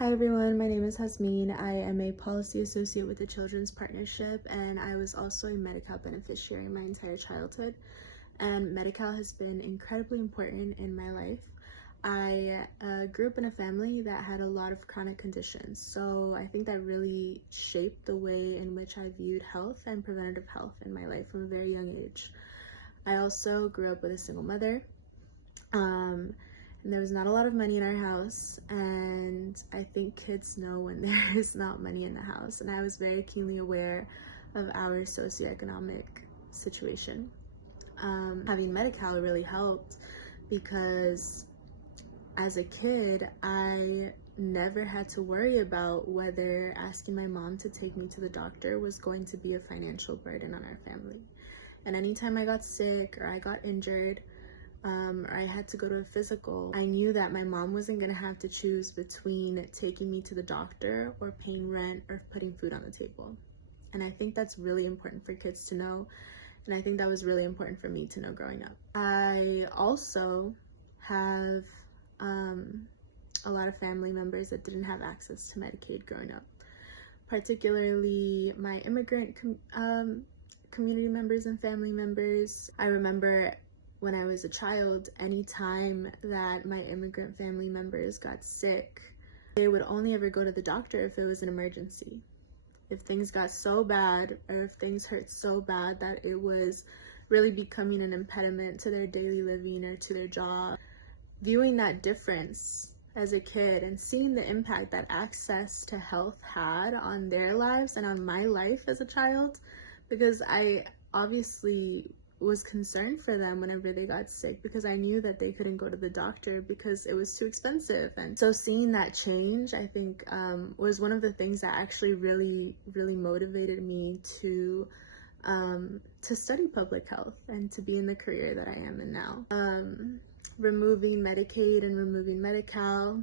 Hi everyone, my name is Jazmin. I am a policy associate with the Children's Partnership, and I was also a Medi-Cal beneficiary my entire childhood. And Medi-Cal has been incredibly important in my life. I grew up in a family that had a lot of chronic conditions, so I think that really shaped the way in which I viewed health and preventative health in my life from a very young age. I also grew up with a single mother. And there was not a lot of money in our house, and I think kids know when there is not money in the house, and I was very keenly aware of our socioeconomic situation. Having Medi-Cal really helped because as a kid, I never had to worry about whether asking my mom to take me to the doctor was going to be a financial burden on our family. And anytime I got sick or I got injured, or I had to go to a physical, I knew that my mom wasn't gonna have to choose between taking me to the doctor or paying rent or putting food on the table. And I think that's really important for kids to know, and I think that was really important for me to know growing up. I also have a lot of family members that didn't have access to Medicaid growing up, particularly my immigrant community members and family members. I remember when I was a child, anytime that my immigrant family members got sick, they would only ever go to the doctor if it was an emergency. If things got so bad, or if things hurt so bad that it was really becoming an impediment to their daily living or to their job. Viewing that difference as a kid and seeing the impact that access to health had on their lives and on my life as a child, because I obviously was concerned for them whenever they got sick, because I knew that they couldn't go to the doctor because it was too expensive. And so seeing that change, I think, was one of the things that actually really motivated me to study public health and to be in the career that I am in now. Removing Medicaid and removing Medi-Cal,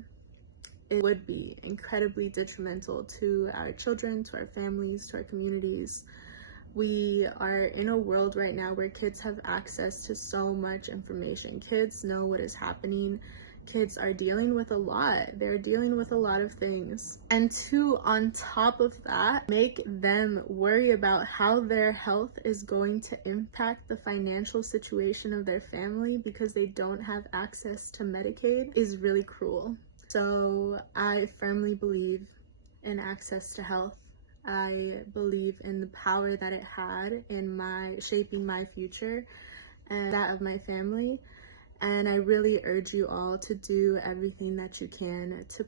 it would be incredibly detrimental to our children, to our families, to our communities. We are in a world right now where kids have access to so much information. Kids know what is happening. Kids are dealing with a lot. They're dealing with a lot of things. And to, on top of that, make them worry about how their health is going to impact the financial situation of their family because they don't have access to Medicaid is really cruel. So I firmly believe in access to health. I believe in the power that it had in shaping my future and that of my family. And I really urge you all to do everything that you can to